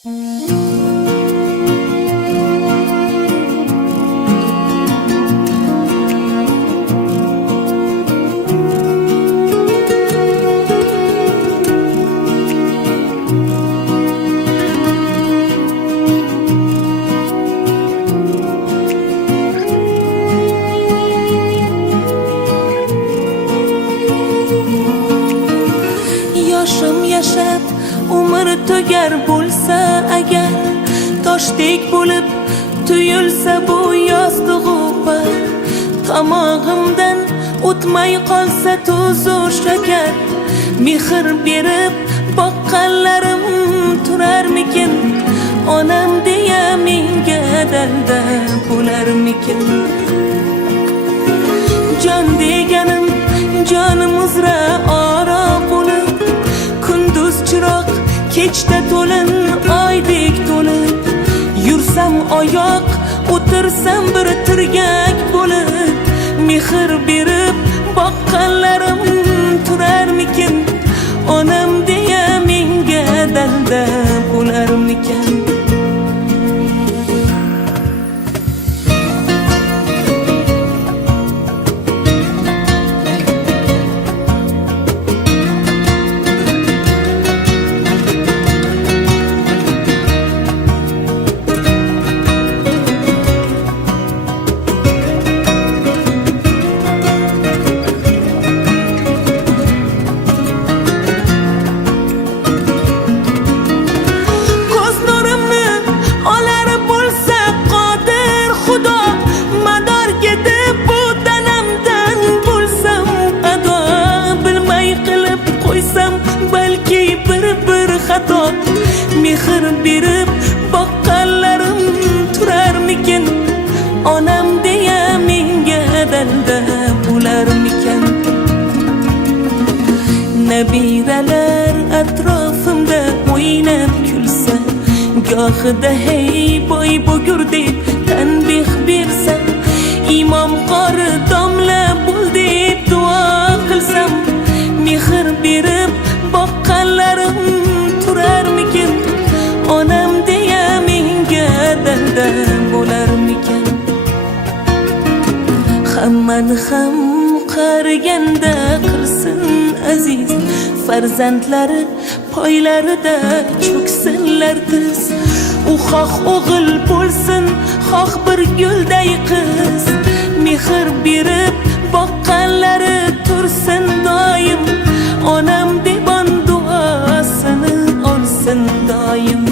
Yoshim yashab umr tugar bo'lsa agar, toshdek bo'lib tuyulsa bu yostig'u par, tomog'imdan o'tmay qolsa tuzu shakar, mehr berib boqqanlarim turarmikin, onam deya menga dalda bo'larmikin. Jon deganim jonim uzra oro bo'lib, kunduz chiroq kechda to'lin oydek to'lib, yursam oyoq o'tirsam bir tirgak bo'lib, mehr berib boqqanlarim turarmikin, onam deya menga dalda bo'larmikin. Mehr berib boqqanlarim turarmikin, onam deya menga dalda bo'larmikin. Nabiralar atrofimda o'ynab kulsa, gohida hey boy bo'gur deb tanbeh bersa, imom qori domla bo'l deb duo qilsam, mehr berib boqqanlarim turarmikin, onam deya menga dalda bo'larmikin. Hammani ham qariganda qilsin aziz, farzandlari poylarida cho'ksinlar tiz. U xoh o'g'il bo'lsin, xoh bir gulday qiz, mehr berib boqqanlari tursin doim, onam deb duosini olsin doim.